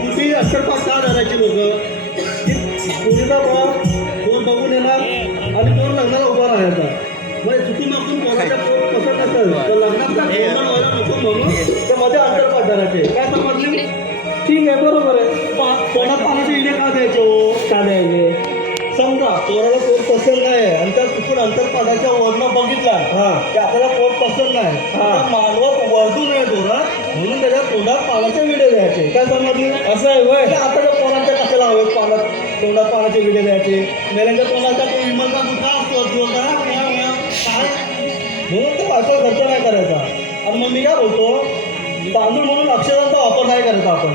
कुठेही अंतरपाठ का धरायची लोक पुरीचा कोण बघून येणार आणि कोण लग्नाला उभा राहायचा म्हणजे चुकून मागून कोणाच्या पोट पसंत असेल तर लग्नात गोंधळ व्हायला नको म्हणून त्या मध्ये अंतरपाठ धरायचे काय समजली? ठीक आहे बरोबर आहे. कोणा पानाचे विडे का द्यायचे हो? का द्यायचे? समजा पोराला कोण पसंत नाही आणि त्या चुकून अंतरपाठाच्या वर्ण बघितला की आपल्याला कोण पसंत नाही तर मानवत वरतू नये जोरात म्हणून त्याच्या तोंडात पानाचे विडे द्यायचे काय समजली? असं आहे होय. आताच्या पोरांच्या कशाला हवे तोंडात पानाचे विडे द्यायचे मेल्यांच्या तोंडाचा तो विमलचा दुखा असतो काय म्हणून ते वायफळ खर्च नाही करायचा. आणि मग मी काय बोलतो तांदूळ म्हणून अक्षरांचा वापर नाही करायचा आपण.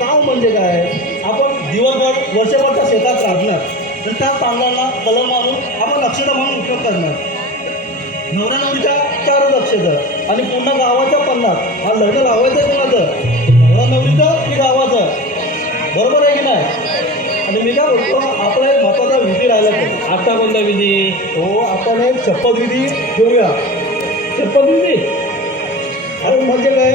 काव म्हणजे काय आपण दिवसभर वर्षभरच्या शेतात राहणार तर त्या तांदळाला कलर मारून आपण अक्षता म्हणून उपयोग करणार. नवऱ्या नवरीच्या 4 अक्षतं आणि पूर्ण गावाच्या 50. हा लग्न लावायचं आहे कोणाचं नवरा नवरीचं की गावाचं बरोबर आहे की नाही? आणि मी काय बोलतो आपला एक महत्त्वाचा विधी राहिला तो आता कोणता विधी? हो आपण एक शपथविधी घेऊया. शपथविधी? अरे म्हणजे काय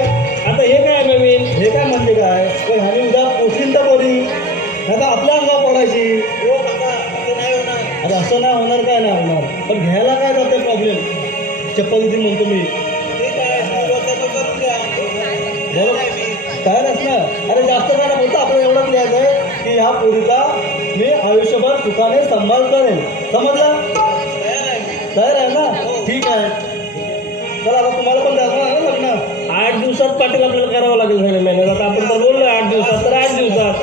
आता हे काय नवीन? हे काय म्हणजे काय पण ह्याने उद्या पोचीन तर बरी नाही आपल्या अंगावर पडायची. हो काका असं नाही होणार. अरे असं नाही होणार काय नाही होणार पण घ्यायला काय जाते प्रॉब्लेम शपथविधी म्हणतो मी. ठीक आहे करून द्या. ह्या पोरीचा मी आयुष्यभर सुखाने सांभाळ करेन. समजलं? तयार आहे ना? ठीक आहे. चला आता तुम्हाला पण द्यावं ना लग्न. 8 दिवसात पाटील आपल्याला करावं लागेल सगळे मेहनत. आता आपण तर बोललो 8 दिवसात, तर 8 दिवसात.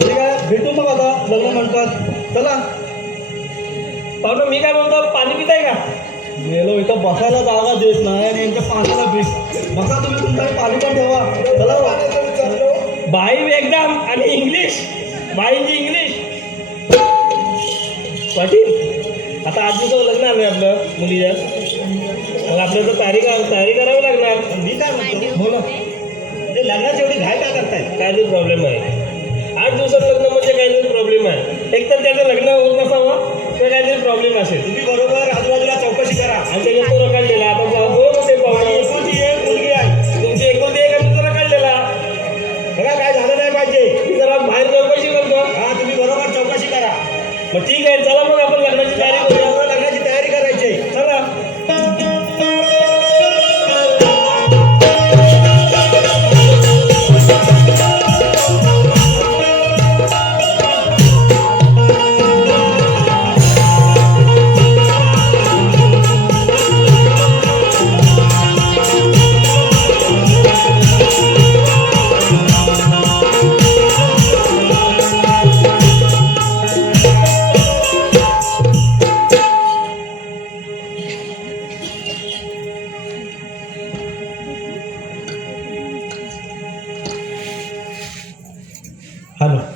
ठीक आहे, भेटू मग आता लग्न मंडपात. चला. पाहुणं मी काय म्हणतो, पाणी पिताय का? गेलो इथं बसायला जागा देत नाही आणि यांच्या पाण्याला भेट. बसा तुम्ही, तुमच्या पाणी पण ठेवा. चला बाई एकदम आणि इंग्लिश, बाईंची इंग्लिश. पाटील आता 8 दिवसाचं लग्न आलं आपलं मुलीच्या. मग आपल्याला तर तयारी करावी लागणार. मी काय म्हणतो, बोला. ते लग्नाची एवढी घाय का करताय? काहीतरी प्रॉब्लेम आहे. 8 दिवसात लग्न म्हणजे काहीतरी प्रॉब्लेम आहे. एक तर त्याचं लग्न होत नसावं तर काहीतरी प्रॉब्लेम असेल. तुम्ही बरोबर आजूबाजूला चौकशी करा. आणि त्याच्यात तो रखडलेला. आता दोन ते पाहुणे, एकुलती एक मुलगी आहे. तुमची एकुलती एक आणि तो रखडलेला. बघा काय झालं नाही पाहिजे. मी जरा बाहेर चौकशी करतो. हा, तुम्ही बरोबर चौकशी करा. मग ठीक आहे, चला मग आपण लग्नाची तयारी करूया. आपल्याला लग्नाची तयारी करायची. चला.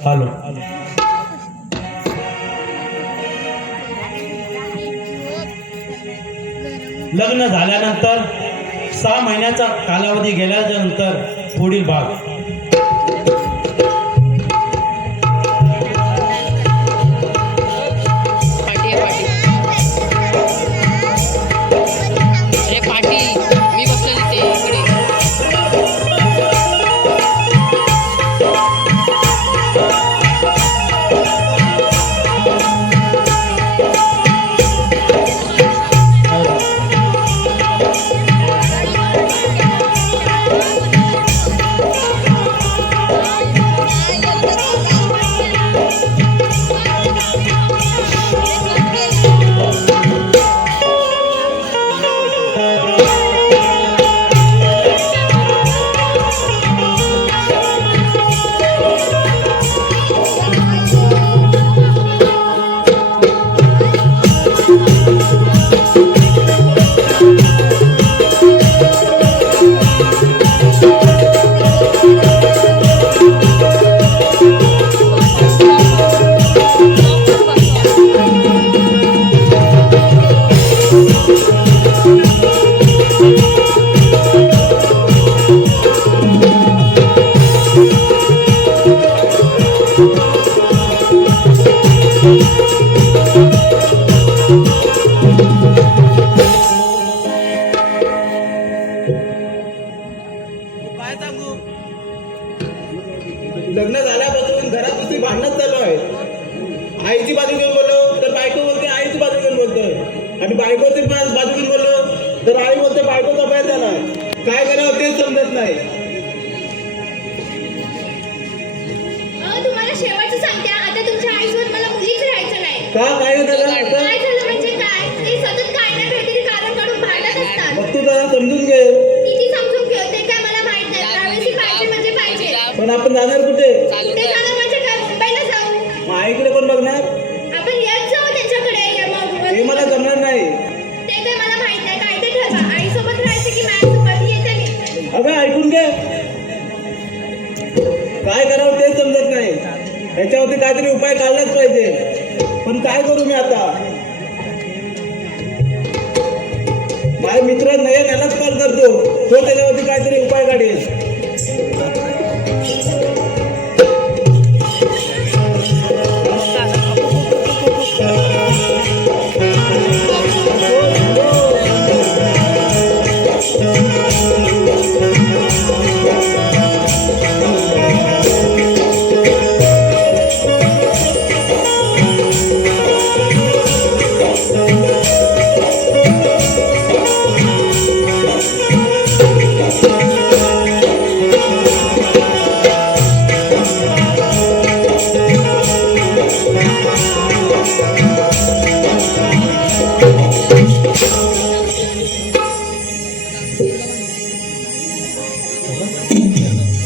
हॅलो. लग्न झाल्यानंतर 6 महिन्याचा कालावधी गेल्याच्या नंतर पुढील भाग. अरे पाटी मी बघतो तिथे इकडे. लग्न झाल्यापासून घरात नुसती भांडणच चालू आहे. आईची बाजू घेऊन बोललो तर बायको बोलते आईची बाजू घेऊन बोलतोय, आणि बायकोची बाजू घेऊन बोललो तर आई बोलते बायकोचा बैल झालाय. काय करावं तेच समजत नाही. तुम्हाला शेवटचं सांगते, आता तुमच्या आईसोबत मला मुलीच राहायचं नाही. का काय झालं आता? काय झालं म्हणजे काय? ते सतत काय ना काहीतरी कारण काढून भांडत असतात. मग तू जरा समजून घे. किती समजून घेऊ ते काय मला माहित नाही. प्रायव्हसी पाहिजे म्हणजे पाहिजे. पण आपण जाणार कुठे? ते झालं म्हणजे काय, मुंबईला जाऊ. मग आईकडे कोण बघणार? आपण येत जाऊ त्यांच्याकडे. हे मला जमणार नाही. ते काय मला माहित नाही. काय ते ठरवा. आईसोबत राहायचं की माझ्यासोबत येते मी. अगं ऐकून घे. काय करावं तेच समजत नाही. याच्यावरती काहीतरी उपाय काढलाच पाहिजे. पण काय करू मी आता? माझे मित्र नयन यालाच कॉल करतो, तो त्याच्यावरती काहीतरी उपाय काढेल.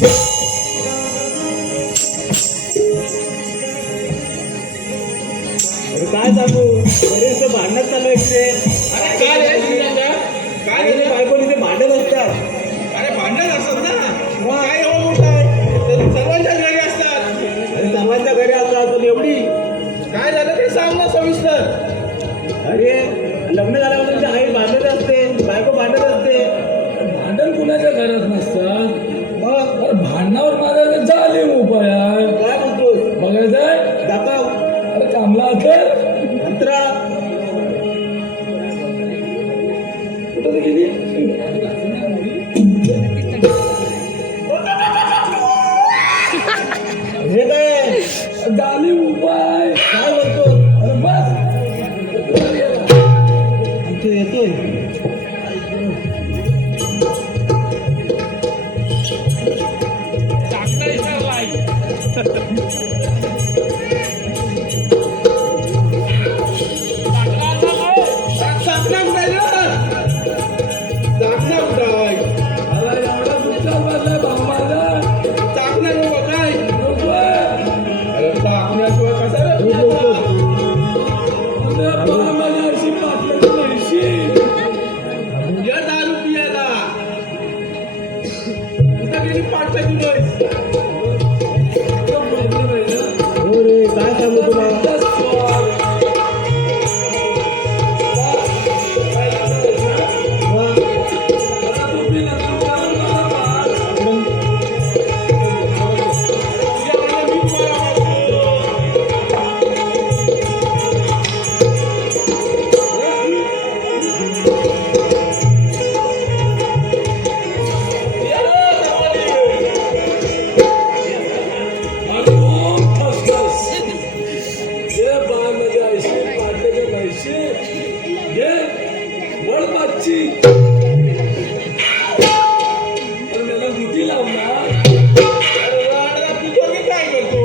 अरे काय सांगू बरेचसे भांडण चालू आहे इकडे. अरे काय रे श्रीरंगा? काय आणि झालं? बायकोनी ते भांडण असतात. अरे भांडण असत ना काय एवढं मोठं आहे तर सर्वांच्या घरी असतात. आणि सर्वांच्या घरी असतात पण एवढी काय झालं ते सांग ना सविस्तर. अरे लग्न झाल्यापासून आई भांडत असते बायको भांडत असते. भांडण कुणाच्या घरात नसतात. मग अरे भांडणावर माझ्याकडे झाले उपाय आहे. काय म्हणतोस बघायचंय दाखव अरे कामला तर अंतरा कुठं ते गेली हे काय झाली उपाय. काय म्हणतो अरे बस इथे येतोय चाकणा कुठं आहे? अरे एवढा दुःखात बसलाय भाऊ माझा. चाकणा नको काय? नको. अरे चाकण्याशिवाय कसा रे तुझ्याचा? अरे बा, माझी अशी पाटलाची म्हैशी. या दारू पियाला कुठं गेली पाटलाची म्हैस? तो problem आहे ना. हो रे काय सांगू तुला एकदाच स्वार. मग आता तुम्ही नंतर करून मला पाहा. तुझ्याकडे मी तुम्हाला आणि ओम ठसठस. ये बा माझ्या आईशी पाटलाच्या म्हैशी. ये वळ मागची. अरे मला दुधी लावणार. काय करतो?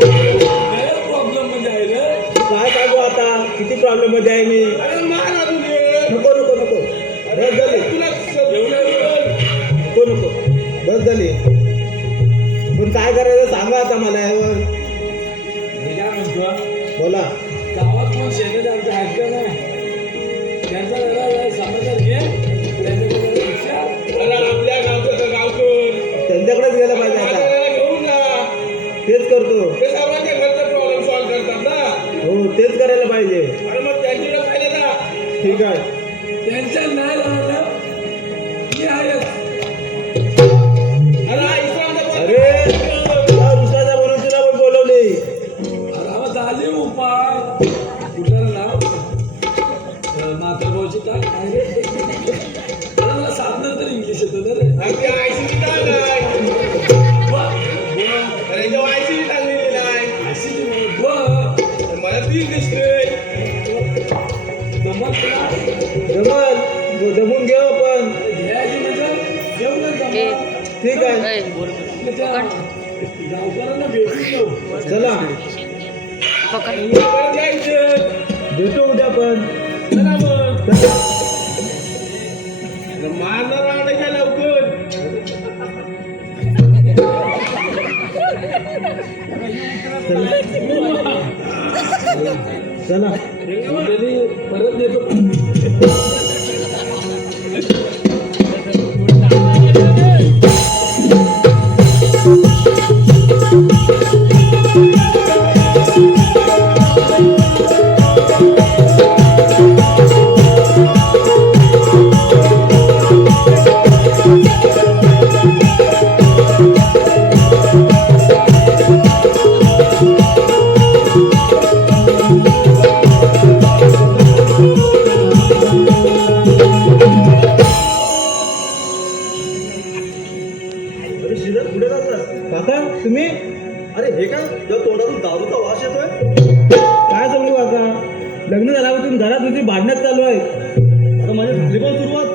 लय प्रॉब्लेम मध्ये आहे रे. काय सांगू आता किती प्रॉब्लेम मध्ये आहे मी. अरे मार अजून ये. नको नको नको बस झाली तुला नको नको बस झाली पण काय करायचं सांगा आता मला यावर मी काय म्हणतो बोला गावात कोण शेतात आमचं आहेत का नाही. त्यांचा जरा समाचार घे. त्यांच्याकडे जरा विचार. अरे आपल्या गावचं तर गावकर त्यांच्याकडेच गेलं पाहिजे आता म्हाताऱ्याला घेऊन जा. तेच करतो ते सर्वांच्या घरचा प्रॉब्लेम सॉल्व्ह करतात ना. हो तेच करायला पाहिजे अरे मग त्यांच्याकडे पाहिजे ना. ठीक आहे त्यांच्या नाही लागलं मी आहेच. अरे हा इस्लामचा अरे त्या दुसऱ्याचा म्हणून तुला पण बोलवले अरे झाली उपाय. कुठलं नाव मातृभाऊची काय रे. अरे मला साधनं तर इंग्लिश येतं ना रे. आपली आयसीची टांग आहे. वा, अरे जेव्हा आयसीची टांगलेली नाही अशी ती म्हणत, वा, तर मला ती दिसते. जमत तुला? जमून घेऊ आपण घ्यायची म्हणजे घेऊ ना जमत. ठीक आहे त्या गावकऱ्यांना भेटून घेऊ. चला परत यायचं. भेटू उद्या पण चला मग. अरे मारणार राहणार का लवकर. चला उद्यानी परत येतो. अरे श्रीधर पुढे चाललास काका तुम्ही अरे हे काय या तोंडातून दारूचा वास येतोय काय सांगू काका लग्न झाल्यापासून घरात तुझी भांडण्यात चालू आहे आता माझी झाली पण सुरुवात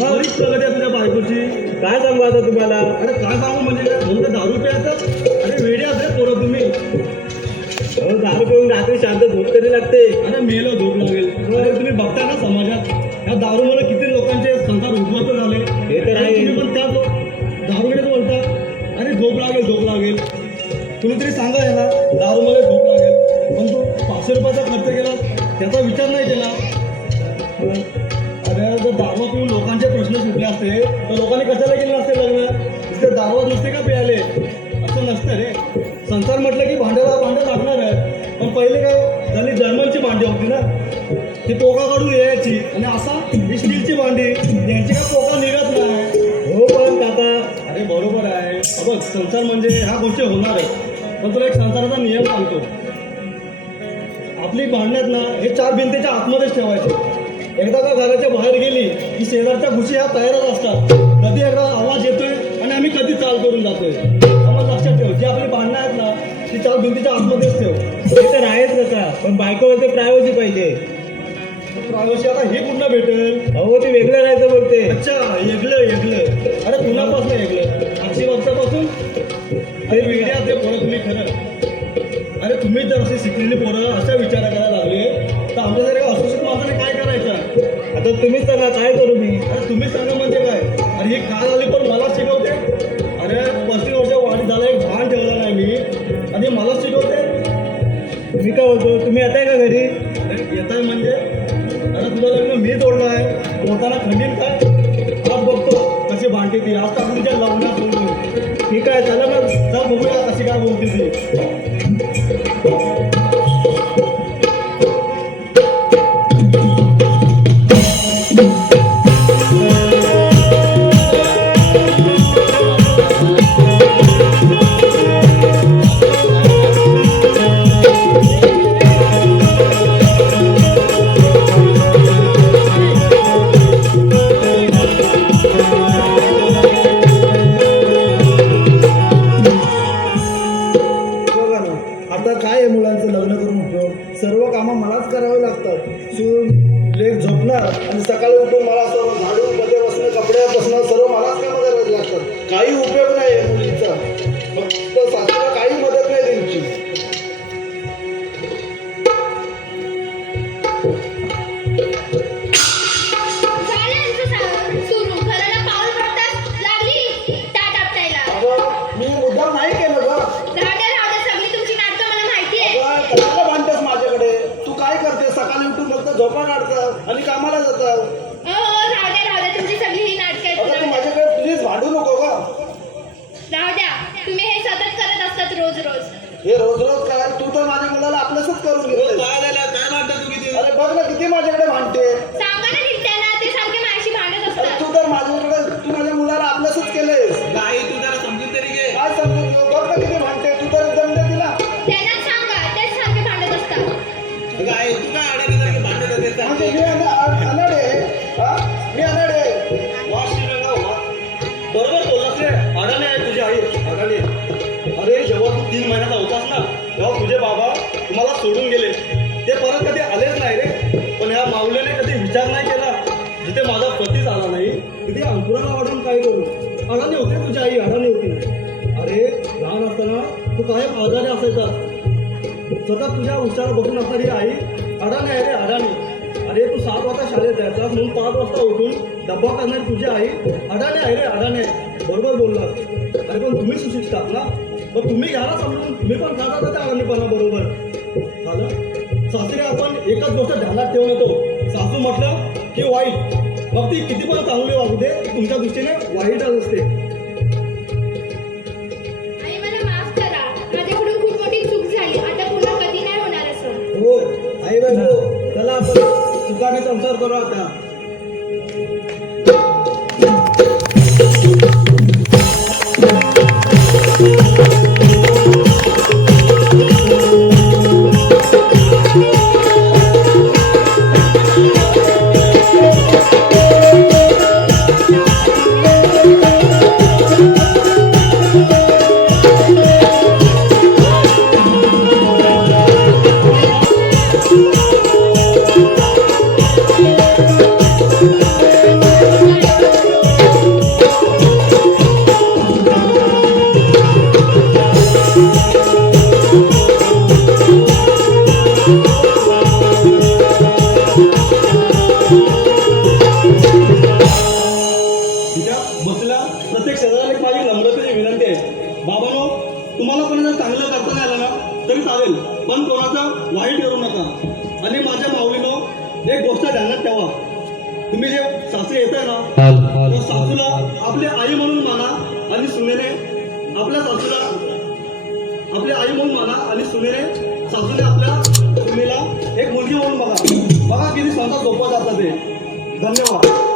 बरीच प्रगती आहे तुझ्या बायकोची काय सांगू आता तुम्हाला अरे काय सांगू म्हणजे काय म्हणून दारू प्यायचं अरे वेडे असते पोरं तुम्ही अहो दारू पिऊन रात्री शांत झोप तरी लागते अरे मेलो झोप लागेल अरे तुम्ही बघता ना समाजात या दारूमुळे किती लोकांचे संसार उद्ध्वस्त झाले हे तर आहे तुम्ही पण त्याच दारूकडेच बोलता अरे दारूमध्ये झोप लागेल, पण तू 500 रुपयाचा खर्च केला त्याचा विचार नाही केला. अरे जर दारू पिऊन लोकांचे प्रश्न सुटले असते तर लोकांनी कशाला केले नसते लग्न? तिथे दारूच नसते का प्यायले? असं नसतं रे. संसार म्हटलं की भांड्याला भांडं लागणार आहे. पण पहिले काय झाली, जर्मनची भांडी होती ना, ती पोका काढून यायची आणि असा ही स्टीलची भांडी यांची काय पोका निघत नाही. हो पण काका, अरे बरोबर आहे. बघ संसार म्हणजे ह्या गोष्टी होणार आहे. पण तुला एक संसाराचा नियम सांगतो. आपली भांडण्यात ना हे 4 भिंतीच्या आतमध्येच ठेवायचे. एकदा का घराच्या बाहेर गेली की शेजारच्या घुशी ह्या तयारच असतात. कधी एकदा आवाज येतोय आणि आम्ही कधी चाल करून जातोय. आम्हाला लक्षात ठेव, जी आपली भांडणं आहेत ना ती 4 भिंतीच्या आतमध्येच ठेव. ते तर आहेच नका, पण बायको बोलते प्रायव्हसी पाहिजे. प्रायव्हसी आता हे कुठं भेटेल? अहो ते वेगळं राहायचं बोलते. अच्छा, वेगळं. अरे तुलापासून वेगळं, 8 वर्षापासून ते वेगळ्या ते पोरं तुम्ही खरं. अरे तुम्ही जर अशी शिकलेली पोरं अशा विचार करायला लागले तर आमच्यासारख्या अशिक्षित माणसाने काय करायचं? आता तुम्हीच सांगा काय करू मी? अरे तुम्ही सांगा म्हणजे काय? अरे ही काय झाली पण मला शिकवते? अरे 35 वर्ष वाढ झालं, एक भान ठेवलं नाही मी आणि मला शिकवते. मी काय बोलतो, तुम्ही येताय का घरी? अरे येत आहे म्हणजे? अरे तुला लग्न मी तोडलं आहे, मोठ्याला खंडीन काय? आज बघतो कशी भांडते ती. आज तर तुमच्या लग्नात बोलतो. ठीक आहे, चला मग. चल बघूया कशी काय बोलते ती. बघा ना, आता काय आहे मुलांचं लग्न करून उपयोग? सर्व कामं मलाच करावे लागतात. सून लेक झोपणार आणि सकाळी उठून मला सर्व झाडू मध्ये बसणं, कपडे बसणं सर्व मलाच कामं करावे लागतात. काही उपयोग नाही आहे मुलींचा. फक्त सासूला काही मदत नाही त्यांची. झालं यांचं सुरू. घराला पाऊल पडतात लागली टाट आपटायला. अगं मी मुद्दाम नाही केलं ग. राहू द्या सगळी तुमची नाटकं मला माहिती आहे. अगं कशाला भांडतेस माझ्याकडे? तू काय करते? सकाळी उठून फक्त झोपा काढतात आणि कामाला जातात. राहू द्या तुमची सगळी ही नाटकं आहेत. अगं तू माझ्याकडे प्लीज भांडू नको ग. राहू द्या, तुम्ही हे सतत करत असतात रोज रोज. हे रोज रोज काय? तू तर माझ्या मुलाला आपलंच करून घेतलं. काय झालं? काय म्हणता तुम्ही ते? अरे बघ ना किती माझ्याकडे भांडते. सांगा ना नीट त्यांना, ते सारखे माझ्याशी भांडत अरे असतात. तू तर माझ्या मुलाला आपलंच केलंयस. आई तू जरा समजून तरी घे. काय समजून घेऊ? बघ ना किती भांडते. तू तर दंड दिला. त्यांनाच सांगा, तेच सारखे भांडत असतात. अगं आई तू काय अडकल्यासारखी भांडत होते? म्हणजे मी अनाडे आहे? हा? मी अनाडे आहे. वा श्रीरंगा वा. बरोबर बोललास रे. अडाणी आहे तुझी आई, अडाणी. अरे जेव्हा तू 3 महिन्याचा होतास ना तेव्हा तुझे बाबा तुम्हाला सोडून गेले. ते परत कधी आलेच नाही रे. पण ह्या माऊलीने कधी विचार नाही केला. जिथे माझा पतीच आला नाही तिथे अंकुराला वाढून काय करू? अडाणी होते तुझी आई, अडाणी होती. अरे लहान असताना तू कायम आजारी असायचा. सतत तुझ्या उच्चार बघून असणारी आई अडाणी आहे रे, अडाणी. अरे तू 7 वाजता शाळेत जायचा म्हणून 5 वाजता उठून डब्बा करणारी तुझी आई अडाणी आहे रे, अडाणी आहे. बरोबर बोललास. अरे पण तुम्ही सुशिक्षित ना, मग तुम्ही घ्या ना समजून. तुम्ही पण खाता ना त्या अडाणीपणा बरोबर. झालं सासरी आपण एकच गोष्ट ध्यानात ठेवून येतो. सासू म्हटलं की वाईट, मग ती किती पण चांगली वागू दे, तुमच्या दृष्टीने वाईटच असते. आणि मला माफ करा, माझ्याकडून खूप मोठी चूक झाली. आता पुन्हा कधी नाही होणार असं. हो आई बाबू, चला आपण सुखाने संसार करू आता. बसला प्रत्येक शेजाऱ्याला एक माझी नम्रतेची विनंती आहे. बाबांनो, तुम्हाला पण जर चांगलं करता नाही आलं ना तरी चालेल, पण कोणाचं वाईट करू नका. आणि माझ्या माऊलीनो, एक गोष्ट ध्यानात ठेवा, तुम्ही जे सासरे येताय ना, तर सासूला आपली आई म्हणून माना आणि सुनेने आपल्या सासूला आपली आई म्हणून माना आणि सुनेने सासूने आपल्या सुनेला एक मुलगी म्हणून बघा. बघा किती संसार सोपा जातात ते. धन्यवाद.